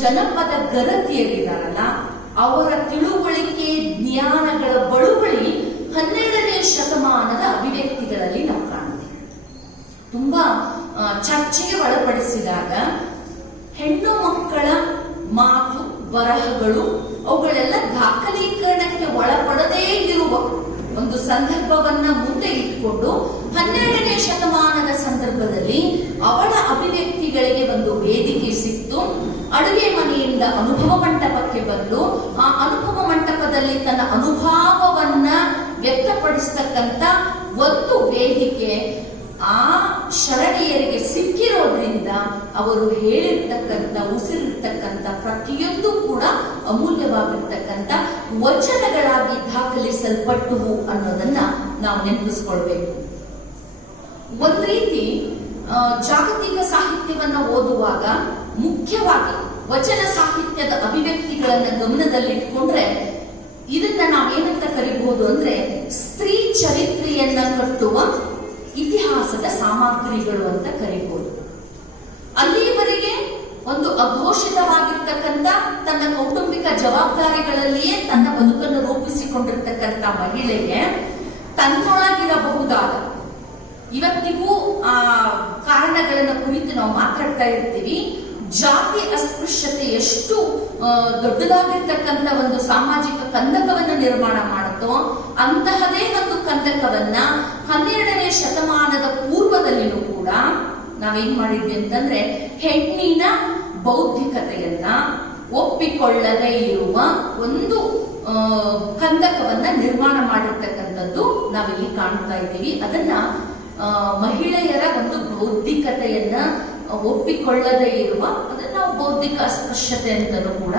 ಜನಪದ ಗರತಿಯರಿದಾರಲ್ಲ ಅವರ ತಿಳುವಳಿಕೆ ಜ್ಞಾನಗಳ ಬಳುವಳಿ 12ನೇ ಶತಮಾನದ ಅಭಿವ್ಯಕ್ತಿಗಳಲ್ಲಿ ನಾವು ಕಾಣ್ತೀವಿ. ತುಂಬಾ ಚರ್ಚೆಗೆ ಒಳಪಡಿಸಿದಾಗ ಹೆಣ್ಣು ಮಕ್ಕಳ ಮಾತು ಬರಹಗಳು ಅವುಗಳೆಲ್ಲ ದಾಖಲೀಕರಣಕ್ಕೆ ಒಳಪಡದೇ ಇರುವ ಒಂದು ಸಂದರ್ಭವನ್ನ ಮುಂದೆ ಇಟ್ಕೊಂಡು 12ನೇ ಶತಮಾನದ ಸಂದರ್ಭದಲ್ಲಿ ಅವಳ ಅಭಿವ್ಯಕ್ತಿಗಳಿಗೆ ಒಂದು ವೇದಿಕೆ ಸಿಕ್ತು. ಅಡುಗೆ ಮನೆಯಿಂದ ಅನುಭವ ಮಂಟಪಕ್ಕೆ ಬಂದು ಆ ಅನುಭವ ಮಂಟಪದಲ್ಲಿ ತನ್ನ ಅನುಭವವನ್ನ ವ್ಯಕ್ತಪಡಿಸ್ತಕ್ಕಂಥ ಒಂದು ವೇದಿಕೆ ಆ ಶರಣೀಯರಿಗೆ ಸಿಕ್ಕಿರೋದ್ರಿಂದ ಅವರು ಹೇಳಿರ್ತಕ್ಕಂಥ ಉಸಿರಿರ್ತಕ್ಕಂಥ ಪ್ರತಿಯೊಂದು ಕೂಡ ಅಮೂಲ್ಯವಾಗಿರ್ತಕ್ಕಂಥ ವಚನಗಳಾಗಿ ದಾಖಲಿಸಲ್ಪಟ್ಟವು ಅನ್ನೋದನ್ನ ನಾವು ನೆನಪಿಸ್ಕೊಳ್ಬೇಕು. ಒಂದ್ ರೀತಿ ಜಾಗತಿಕ ಸಾಹಿತ್ಯವನ್ನ ಓದುವಾಗ ಮುಖ್ಯವಾಗಿ ವಚನ ಸಾಹಿತ್ಯದ ಅಭಿವ್ಯಕ್ತಿಗಳನ್ನ ಗಮನದಲ್ಲಿಟ್ಕೊಂಡ್ರೆ ಇದನ್ನ ನಾವೇನಂತ ಕರಿಬಹುದು ಅಂದ್ರೆ ಸ್ತ್ರೀ ಚರಿತ್ರೆಯನ್ನ ಕಟ್ಟುವ ಇತಿಹಾಸದ ಸಾಮಗ್ರಿಗಳು ಅಂತ ಕರಿಬಹುದು. ಅಲ್ಲಿಯವರೆಗೆ ಒಂದು ಅಘೋಷಿತವಾಗಿರ್ತಕ್ಕಂಥ ತನ್ನ ಕೌಟುಂಬಿಕ ಜವಾಬ್ದಾರಿಗಳಲ್ಲಿಯೇ ತನ್ನ ಬದುಕನ್ನು ರೂಪಿಸಿಕೊಂಡಿರ್ತಕ್ಕಂಥ ಮಹಿಳೆಗೆ ತನ್ನೊಳಗಿರಬಹುದಾದ ಇವತ್ತಿಗೂ ಆ ಕಾರಣಗಳನ್ನ ಕುರಿತು ನಾವು ಮಾತಾಡ್ತಾ ಇರ್ತೀವಿ. ಜಾತಿ ಅಸ್ಪೃಶ್ಯತೆ ಎಷ್ಟು ದೊಡ್ಡದಾಗಿರ್ತಕ್ಕಂಥ ಒಂದು ಸಾಮಾಜಿಕ ಕಂದಕವನ್ನು ನಿರ್ಮಾಣ ಮಾಡುತ್ತೋ ಅಂತಹದೇ ಒಂದು ಕಂದಕವನ್ನ 12ನೇ ಶತಮಾನದ ಪೂರ್ವದಲ್ಲಿನೂ ಕೂಡ ನಾವೇನ್ ಮಾಡಿದ್ವಿ ಅಂತಂದ್ರೆ ಹೆಣ್ಣಿನ ಬೌದ್ಧಿಕತೆಯನ್ನ ಒಪ್ಪಿಕೊಳ್ಳದೇ ಇರುವ ಒಂದು ಕಂದಕವನ್ನ ನಿರ್ಮಾಣ ಮಾಡಿರ್ತಕ್ಕಂಥದ್ದು ನಾವಿಲ್ಲಿ ಕಾಣ್ತಾ ಇದ್ದೀವಿ. ಅದನ್ನ ಮಹಿಳೆಯರ ಒಂದು ಬೌದ್ಧಿಕತೆಯನ್ನ ಒಪ್ಪಿಕೊಳ್ಳದೇ ಇರುವ ಅದನ್ನ ನಾವು ಬೌದ್ಧಿಕ ಅಸ್ಪೃಶ್ಯತೆ ಅಂತಲೂ ಕೂಡ